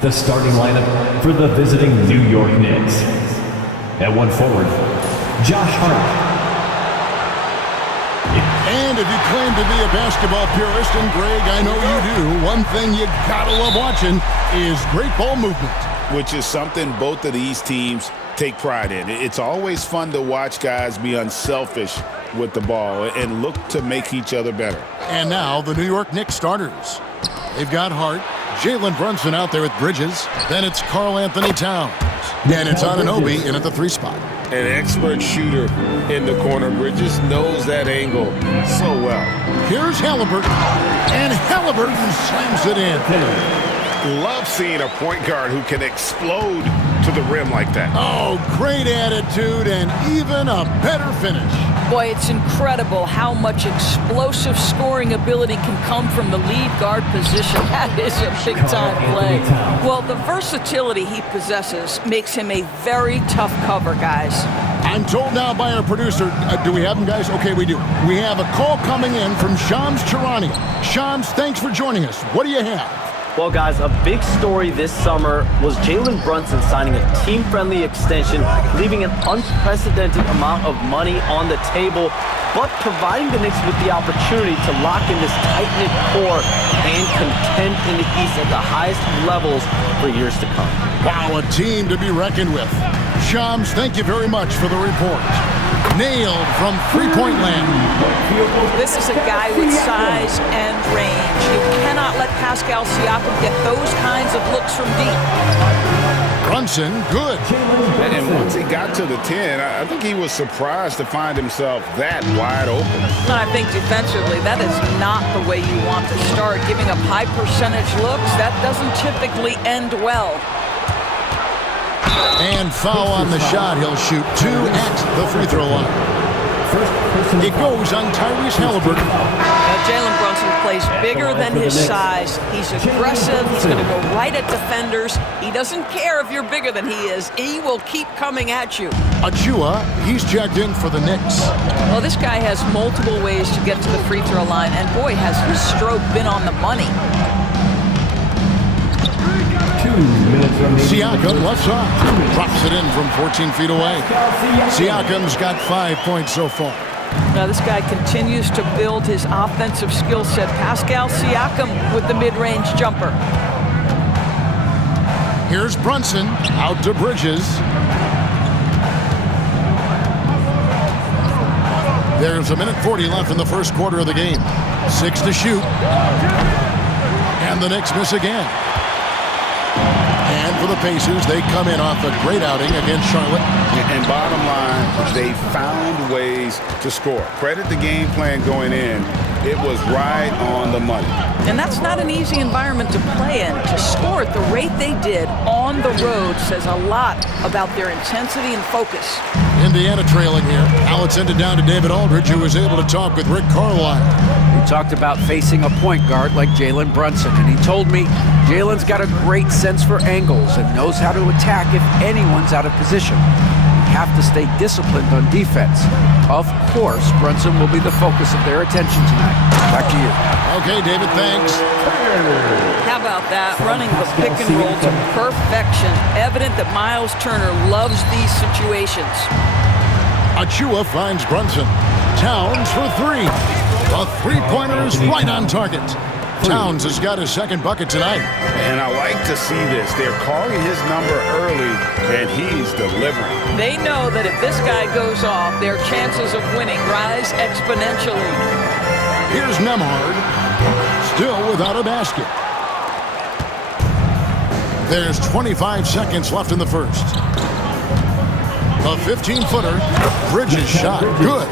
The starting lineup for the visiting New York Knicks. At one forward, Josh Hart. And if you claim to be a basketball purist, and Greg, I know you do, one thing you gotta love watching is great ball movement. Which is something both of these teams take pride in. It's always fun to watch guys be unselfish with the ball and look to make each other better. And now the New York Knicks starters. They've got Hart, Jalen Brunson out there with Bridges. Then it's Karl-Anthony Towns. And it's Anunoby in at the 3 spot. An expert shooter in the corner. Bridges knows that angle so well. Here's Halliburton. And Halliburton slams it in. Love seeing a point guard who can explode to the rim like that. Oh, great attitude and even a better finish. Boy, it's incredible how much explosive scoring ability can come from the lead guard position. That is a big-time play. Well, the versatility he possesses makes him a very tough cover, guys. I'm told now by our producer, do we have him, guys? Okay, we do. We have a call coming in from Shams Charania. Shams, thanks for joining us. What do you have? Well, guys, a big story this summer was Jalen Brunson signing a team-friendly extension, leaving an unprecedented amount of money on the table, but providing the Knicks with the opportunity to lock in this tight-knit core and contend in the East at the highest levels for years to come. Wow, a team to be reckoned with. Shams, thank you very much for the report. Nailed from three-point land. This is a guy with size and range. You cannot let Pascal Siakam get those kinds of looks from deep. Brunson, good. And once he got to the 10, I think he was surprised to find himself that wide open. And I think defensively, that is not the way you want to start. Giving up high percentage looks, that doesn't typically end well. And foul on the shot. He'll shoot 2 at the free throw line. It goes on Tyrese Halliburton. Jalen Brunson plays bigger than his size. He's aggressive. He's going to go right at defenders. He doesn't care if you're bigger than he is. He will keep coming at you. Achua, he's checked in for the Knicks. Well, this guy has multiple ways to get to the free throw line, and boy, has his stroke been on the money. 2 minutes remaining. Siakam left side. Drops it in from 14 feet away. Siakam's got 5 points so far. Now this guy continues to build his offensive skill set. Pascal Siakam with the mid-range jumper. Here's Brunson out to Bridges. There's 1:40 left in the first quarter of the game. 6 to shoot. And the Knicks miss again. And for the Pacers, they come in off a great outing against Charlotte. And bottom line, they found ways to score. Credit the game plan going in. It was right on the money. And that's not an easy environment to play in. To score at the rate they did on the road says a lot about their intensity and focus. Indiana trailing here. Now it's ended down to David Aldridge, who was able to talk with Rick Carlisle. We talked about facing a point guard like Jalen Brunson, and he told me Jalen's got a great sense for angles and knows how to attack if anyone's out of position. We have to stay disciplined on defense. Of course, Brunson will be the focus of their attention tonight. Back to you. Okay, David, thanks. How about that? Running the pick and roll to perfection. Evident that Miles Turner loves these situations. Achua finds Brunson. Towns for 3. The three-pointer is right on target. Towns has got his second bucket tonight. And I like to see this. They're calling his number early, and he's delivering. They know that if this guy goes off, their chances of winning rise exponentially. Here's Nembhard, still without a basket. There's 25 seconds left in the first. A 15-footer, Bridges shot, good.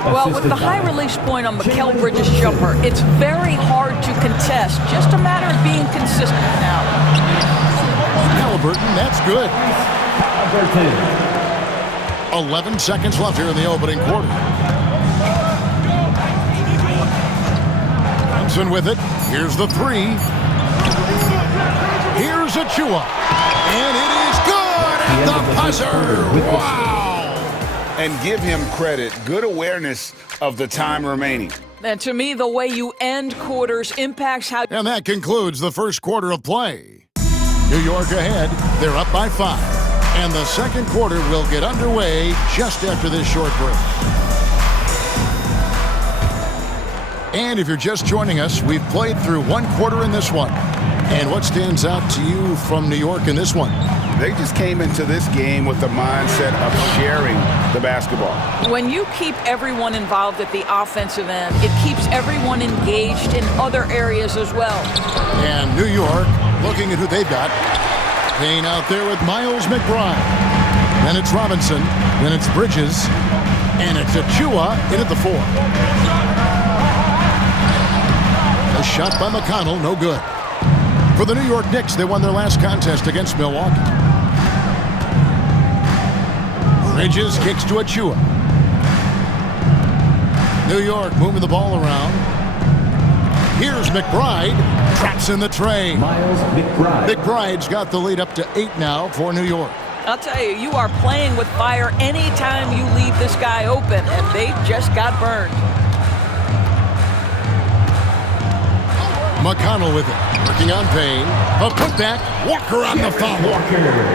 Well, with the high release point on Mikal Bridges' jumper, it's very hard to contest. Just a matter of being consistent now. Halliburton, that's good. 11 seconds left here in the opening quarter. Brunson with it. Here's the 3. Here's Achua. And it is good at the buzzer. Wow. And give him credit. Good awareness of the time remaining. And to me, the way you end quarters impacts how... And that concludes the first quarter of play. New York ahead. They're up by 5. And the second quarter will get underway just after this short break. And if you're just joining us, we've played through one quarter in this one. And what stands out to you from New York in this one? They just came into this game with the mindset of sharing the basketball. When you keep everyone involved at the offensive end, it keeps everyone engaged in other areas as well. And New York, looking at who they've got. Payne out there with Miles McBride. Then it's Robinson. Then it's Bridges. And it's Achua in at the 4. A shot by McConnell, no good. For the New York Knicks, they won their last contest against Milwaukee. Bridges kicks to Achua. New York moving the ball around. Here's McBride. Traps in the tray. Miles McBride. McBride's got the lead up to 8 now for New York. I'll tell you, you are playing with fire anytime you leave this guy open, and they just got burned. McConnell with it. Working on Payne. A putback. Walker on the foul.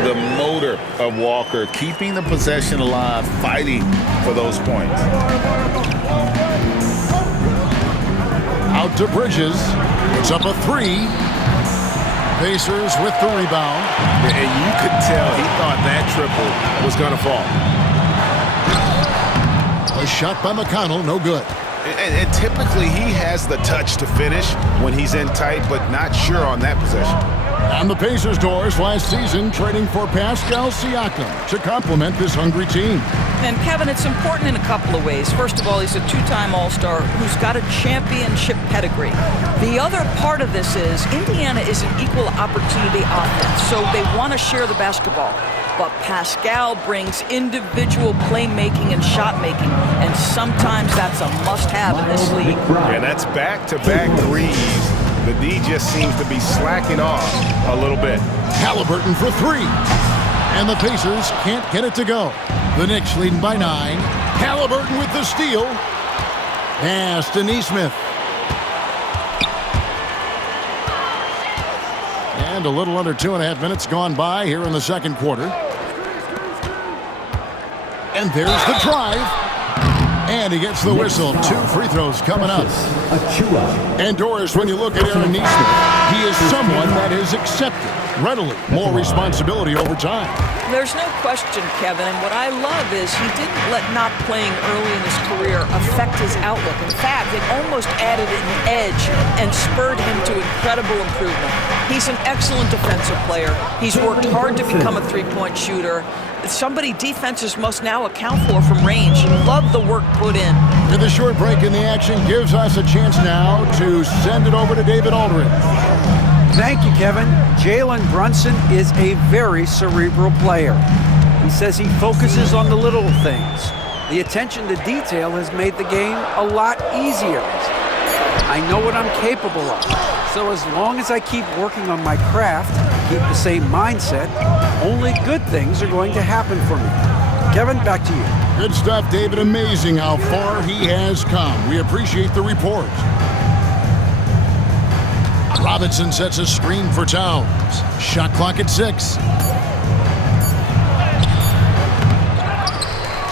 The motor of Walker, keeping the possession alive, fighting for those points. Out to Bridges. It's up a 3. Pacers with the rebound. And you could tell he thought that triple was going to fall. A shot by McConnell, no good. And typically he has the touch to finish when he's in tight, but not sure on that possession. On the Pacers' doors last season, trading for Pascal Siakam to complement this hungry team. And Kevin, it's important in a couple of ways. First of all, he's a 2-time All-Star who's got a championship pedigree. The other part of this is Indiana is an equal opportunity offense, so they want to share the basketball. But Pascal brings individual playmaking and shot making, and sometimes that's a must-have in this league. And that's back-to-back threes. The D just seems to be slacking off a little bit. Halliburton for 3. And the Pacers can't get it to go. The Knicks leading by 9. Halliburton with the steal. Pass to Nesmith. And a little under 2.5 minutes gone by here in the second quarter. And there's the drive. And he gets the whistle. 2 free throws coming up. And Doris, when you look at Aaron Nesmith, he is someone that is accepted readily more responsibility over time. There's no question, Kevin, and what I love is he didn't let not playing early in his career affect his outlook. In fact, it almost added an edge and spurred him to incredible improvement. He's an excellent defensive player. He's worked hard to become a three-point shooter. It's somebody defenses must now account for from range. Love the work put in. And the short break in the action gives us a chance now to send it over to David Aldridge. Thank you, Kevin. Jalen Brunson is a very cerebral player. He says he focuses on the little things. The attention to detail has made the game a lot easier. I know what I'm capable of. So as long as I keep working on my craft, keep the same mindset, only good things are going to happen for me. Kevin, back to you. Good stuff, David. Amazing how far he has come. We appreciate the report. Robinson sets a screen for Towns. Shot clock at 6.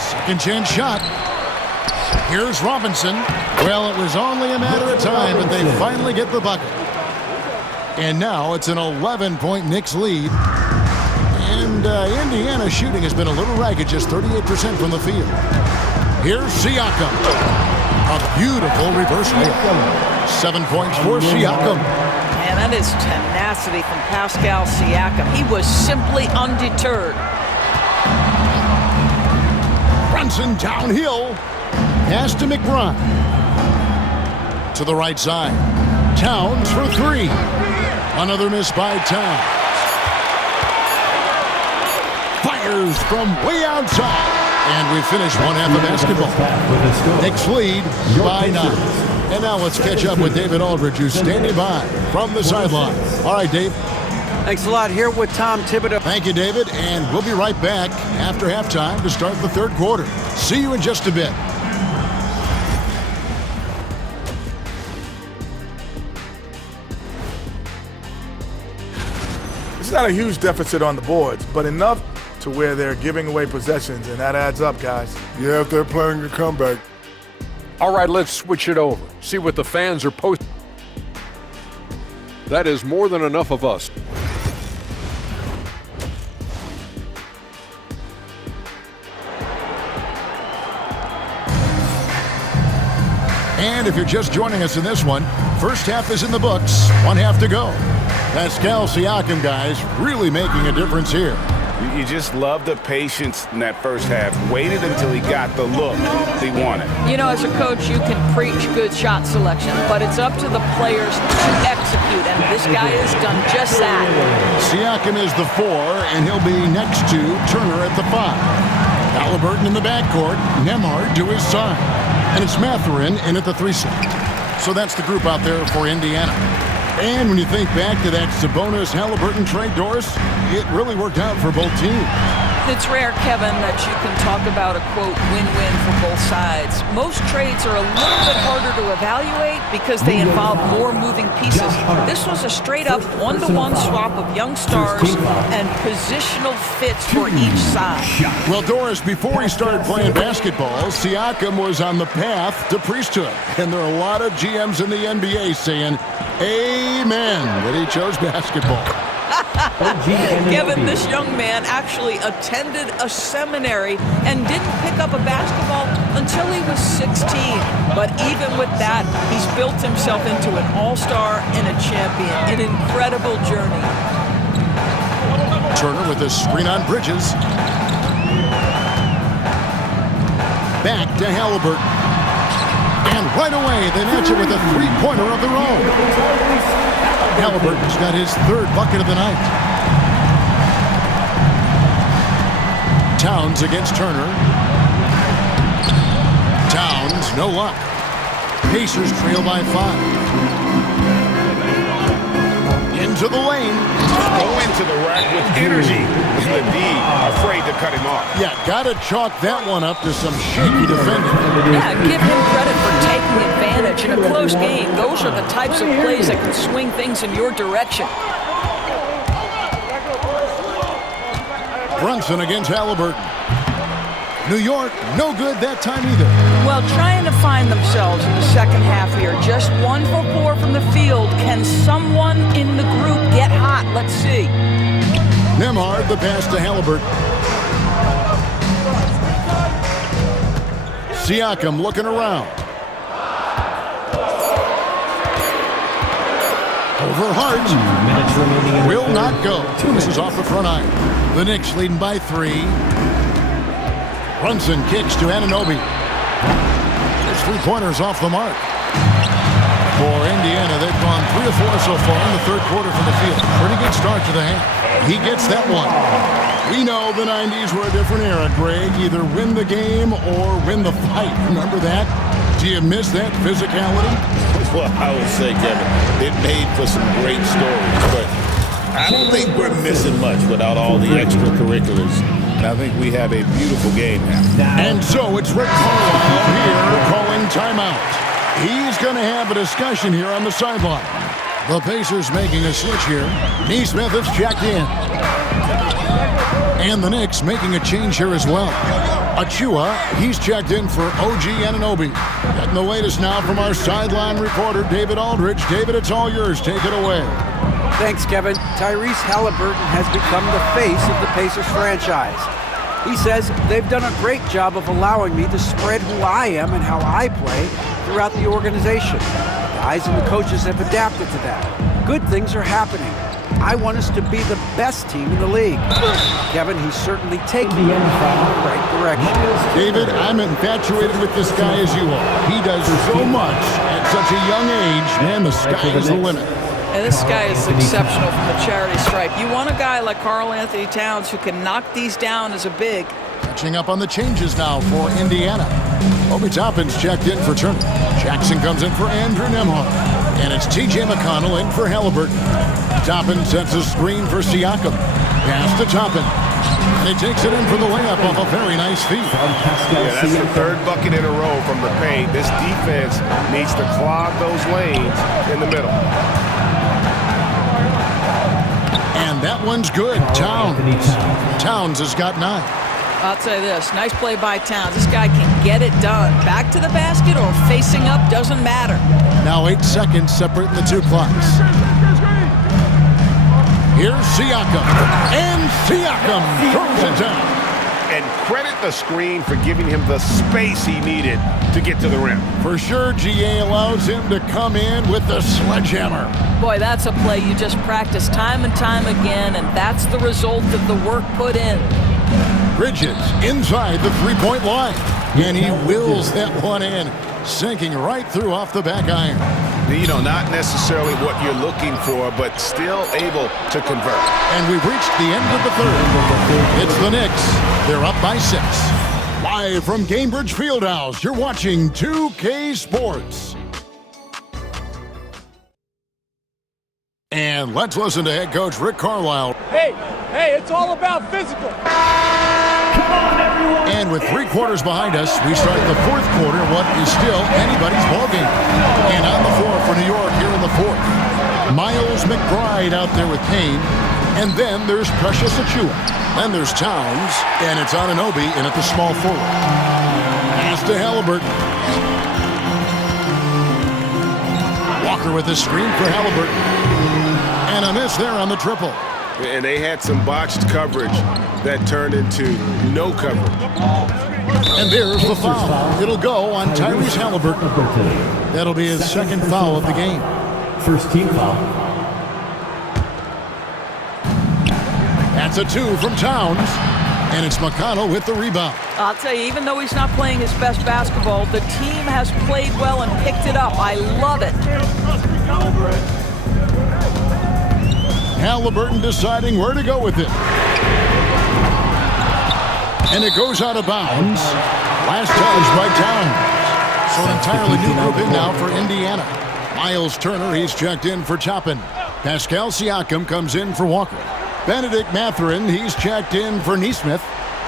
Second chance shot. Here's Robinson. Well, it was only a matter of time, but they finally get the bucket. And now it's an 11-point Knicks lead. And Indiana shooting has been a little ragged, just 38% from the field. Here's Siakam. A beautiful reverse layup. 7 points for Siakam. Man, that is tenacity from Pascal Siakam. He was simply undeterred. Brunson downhill. Pass to McBride. To the right side. Towns for 3. Another miss by Towns. Fires from way outside. And we finish one half of basketball. Knicks lead by 9. And now let's catch up with David Aldridge, who's standing by from the sideline. All right, Dave. Thanks a lot. Here with Tom Thibodeau. Thank you, David. And we'll be right back after halftime to start the third quarter. See you in just a bit. not a huge deficit on the boards, but enough to where they're giving away possessions, and that adds up, guys. Yeah, if they're playing a comeback. All right, let's switch it over. See what the fans are posting. That is more than enough of us. And if you're just joining us in this one, first half is in the books, one half to go. Pascal Siakam, guys, really making a difference here. You just love the patience in that first half. Waited until he got the look he wanted. You know, as a coach, you can preach good shot selection, but it's up to the players to execute, and this guy has done just that. Siakam is the 4, and he'll be next to Turner at the 5. Halliburton in the backcourt, Nembhard to his side. And it's Mathurin in at the 3 slot. So that's the group out there for Indiana. And when you think back to that Sabonis-Halliburton trade, Doris, it really worked out for both teams. It's rare, Kevin, that you can talk about a, quote, win-win for both sides. Most trades are a little bit harder to evaluate because they involve more moving pieces. This was a straight-up one-to-one swap of young stars and positional fits for each side. Well, Doris, before he started playing basketball, Siakam was on the path to priesthood. And there are a lot of GMs in the NBA saying, amen, that he chose basketball. Kevin, this young man actually attended a seminary and didn't pick up a basketball until he was 16. But even with that, he's built himself into an all-star and a champion. An incredible journey. Turner with a screen on Bridges. Back to Halliburton. And right away, they match it with a three-pointer of their own. Halliburton's got his 3rd bucket of the night. Towns against Turner. Towns, no luck. Pacers trail by 5. Into the lane. Go into the rack with energy. And the D afraid to cut him off. Yeah, gotta chalk that one up to some shaky defending. Yeah, give him credit for taking advantage. In a close game, those are the types of plays that can swing things in your direction. Brunson against Halliburton. New York, no good that time either. Well, trying to find themselves in the second half here. Just 1 for 4 from the field. Can someone in the group get hot? Let's see. Nembhard, the pass to Halliburton. Siakam looking around. Over Hart. Will not go. This is off the front iron. The Knicks leading by 3. Brunson kicks to Anunoby. His 3-pointers off the mark. For Indiana, they've gone 3 of 4 so far in the 3rd quarter from the field. Pretty good start to the half. He gets that one. We know the 90s were a different era, Greg. Either win the game or win the fight. Remember that? Do you miss that physicality? Well, I would say, Kevin, it made for some great stories, but I don't think we're missing much without all the extracurriculars. I think we have a beautiful game now. And so it's Rick Carlisle here calling timeout. He's going to have a discussion here on the sideline. The Pacers making a switch here. Nesmith has checked in. And the Knicks making a change here as well. Achua, he's checked in for OG Anunoby. Getting the latest now from our sideline reporter, David Aldridge. David, it's all yours. Take it away. Thanks, Kevin. Tyrese Halliburton has become the face of the Pacers franchise. He says they've done a great job of allowing me to spread who I am and how I play throughout the organization. The guys and the coaches have adapted to that. Good things are happening. I want us to be the best team in the league. Kevin, he's certainly taking it in the right direction. David, I'm infatuated with this guy as you are. He does so much at such a young age, and the sky is the limit. And this guy is exceptional from the charity stripe. You want a guy like Karl Anthony Towns who can knock these down as a big. Catching up on the changes now for Indiana. Obi Toppin's checked in for Turner. Jackson comes in for Andrew Nembhard. And it's T.J. McConnell in for Halliburton. Toppin sets a screen for Siakam. Pass to Toppin. And he takes it in for the layup off a very nice feed. Yeah, that's the 3rd bucket in a row from the paint. This defense needs to clog those lanes in the middle. And that one's good. Towns has got 9. I'll tell you this, nice play by Towns. This guy can get it done. Back to the basket or facing up, doesn't matter. Now 8 seconds separating the two clocks. Here's Siakam. And Siakam throws it down. And credit the screen for giving him the space he needed to get to the rim. For sure, GA allows him to come in with the sledgehammer. Boy, that's a play you just practice time and time again, and that's the result of the work put in. Bridges inside the three-point line. And he wills that one in, sinking right through off the back iron. You know, not necessarily what you're looking for, but still able to convert. And we've reached the end of the third. It's the Knicks. They're up by 6. Live from Gainbridge Fieldhouse, you're watching 2K Sports. And let's listen to head coach Rick Carlisle. Hey, it's all about physical. And with 3 quarters behind us, we start the 4th quarter, what is still anybody's ballgame. And on the floor for New York here in the 4th. Miles McBride out there with Kane. And then there's Precious Achiuwa. Then there's Towns. And it's Anunoby in at the small forward. Pass to Halliburton. Walker with the screen for Halliburton. And a miss there on the triple. And they had some botched coverage that turned into no coverage. And there's the foul. It'll go on Tyrese Halliburton. That'll be his 2nd foul of the game. First team foul. That's a 2 from Towns. And it's McConnell with the rebound. I'll tell you, even though he's not playing his best basketball, the team has played well and picked it up. I love it. Halliburton deciding where to go with it. And it goes out of bounds. Last touch by Towns. So an entirely new group in now for Indiana. Miles Turner, he's checked in for Toppin. Pascal Siakam comes in for Walker. Benedict Mathurin, he's checked in for Nesmith.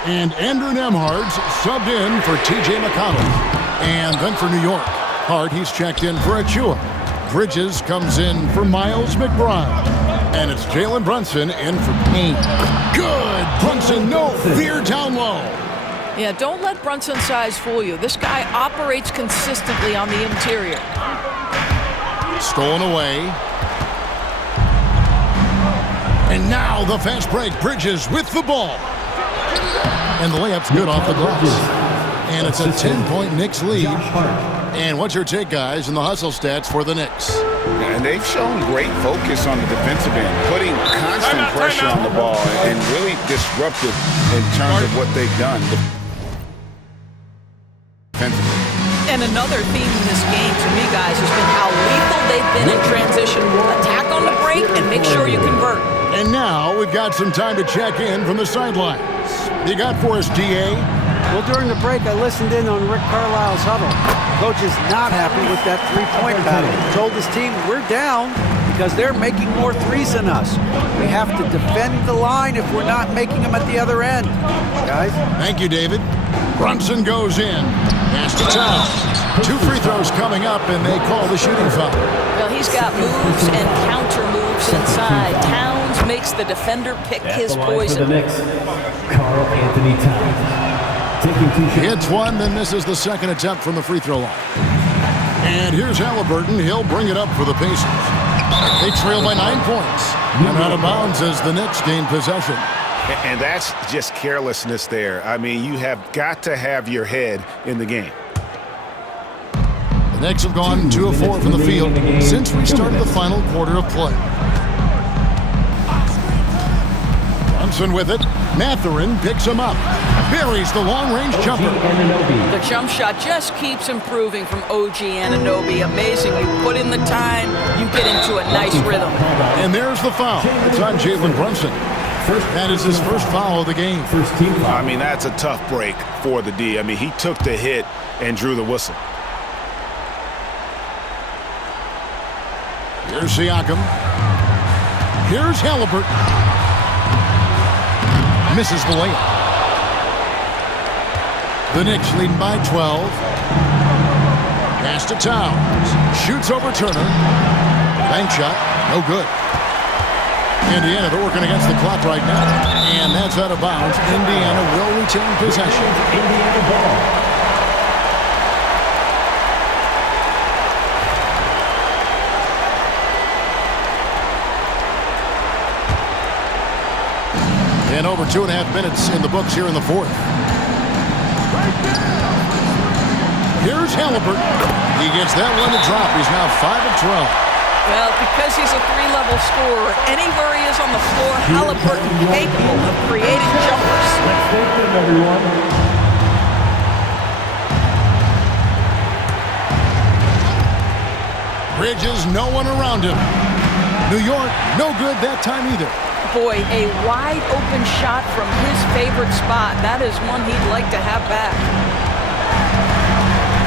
And Andrew Nembhard's subbed in for TJ McConnell. And then for New York, Hart, he's checked in for Achiuwa. Bridges comes in for Miles McBride. And it's Jalen Brunson in for Payne. Good! Brunson, no fear down low. Yeah, don't let Brunson's size fool you. This guy operates consistently on the interior. Stolen away. And now the fast break. Bridges with the ball. And the layup's good off the glass. And it's a 10-point Knicks lead. And what's your take, guys, in the hustle stats for the Knicks? And they've shown great focus on the defensive end, putting constant pressure on the ball and really disruptive in terms of what they've done defensively. And another theme in this game, to me, guys, has been how lethal they've been in transition. Attack on the break and make sure you convert. And now we've got some time to check in from the sidelines. You got for us, DA? Well, during the break, I listened in on Rick Carlisle's huddle. Coach is not happy with that three-point battle. He told his team, we're down because they're making more threes than us. We have to defend the line if we're not making them at the other end. Guys? Thank you, David. Brunson goes in. Pass to Towns. 2 free throws coming up, and they call the shooting foul. Well, he's got moves and counter moves inside. Towns makes the defender pick his poison. For the Knicks, Karl Anthony Towns. Hits one, then misses the 2nd attempt from the free throw line. And here's Halliburton. He'll bring it up for the Pacers. They trail by 9 points. And out of bounds as the Knicks gain possession. And that's just carelessness there. I mean, you have got to have your head in the game. The Knicks have gone 2 of 4 from the field since we started the final quarter of play. Brunson with it. Mathurin picks him up. Buries the long-range jumper. The jump shot just keeps improving from OG Anunoby. Amazing. You put in the time, you get into a nice rhythm. And there's the foul. It's on Jalen Brunson. That is his first foul of the game. First team foul. I mean, that's a tough break for the D. I mean, he took the hit and drew the whistle. Here's Siakam. Here's Halliburton. Misses the layup. The Knicks leading by 12. Pass to Towns. Shoots over Turner. Bank shot. No good. Indiana, they're working against the clock right now. And that's out of bounds. Indiana will retain possession. Indiana ball. And over 2.5 minutes in the books here in the fourth. Here's Halliburton. He gets that one to drop. He's now 5 of 12. Well, because he's a three-level scorer, anywhere he is on the floor, Halliburton capable of creating jumpers. Let's thank them, everyone. Bridges, no one around him. New York, no good that time either. Boy, a wide-open shot from his favorite spot. That is one he'd like to have back.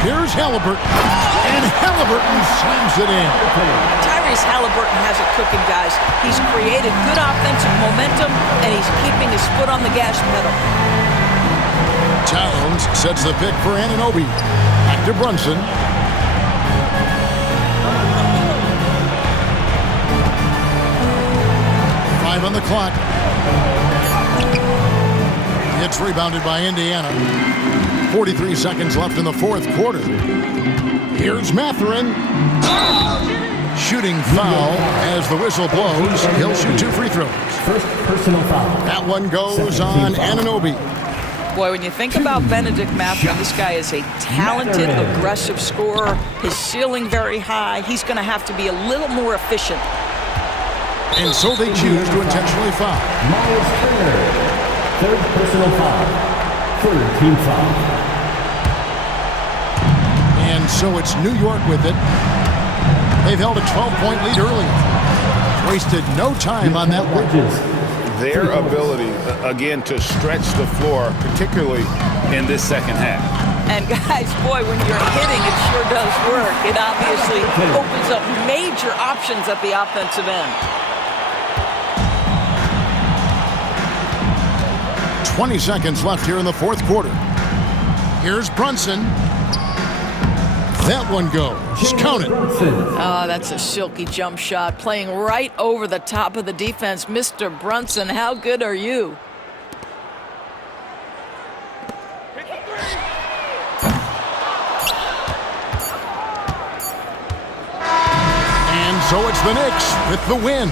Here's Halliburton, and Halliburton slams it in. Tyrese Halliburton has it cooking, guys. He's created good offensive momentum, and he's keeping his foot on the gas pedal. Towns sets the pick for Anunoby. Back to Brunson. On the clock. It's rebounded by Indiana. 43 seconds left in the fourth quarter. Here's Mathurin. Shooting foul as the whistle blows. He'll shoot 2 free throws. First personal foul. That one goes on Anunoby. Boy, when you think about Benedict Mathurin, this guy is a talented, aggressive scorer. His ceiling very high. He's going to have to be a little more efficient. And so they choose to intentionally foul. Miles Turner, third personal foul, third team foul. And so it's New York with it. They've held a 12-point lead early. Wasted no time on that one. Their ability, again, to stretch the floor, particularly in this second half. And guys, boy, when you're hitting, it sure does work. It obviously opens up major options at the offensive end. 20 seconds left here in the fourth quarter. Here's Brunson. That one goes. Count it. Oh, that's a silky jump shot. Playing right over the top of the defense. Mr. Brunson, how good are you? And so it's the Knicks with the win.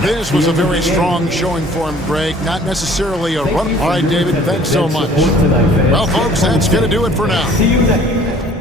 This was a very strong showing for him, Greg. Not necessarily a run. All right, David, thanks so much. Well, folks, that's going to do it for now. See you next.